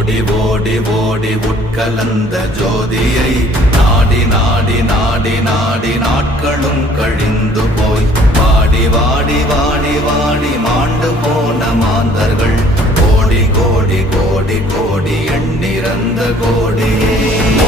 ஓடி ஓடி ஓடி உட்கலந்த ஜோதியை நாடி நாடி நாடி நாடி நாட்களும் கழிந்து போய் வாடி வாடி வாடி வாடி மாண்டு போன மாந்தர்கள் கோடி கோடி கோடி கோடி எண்ணிறந்த கோடியே.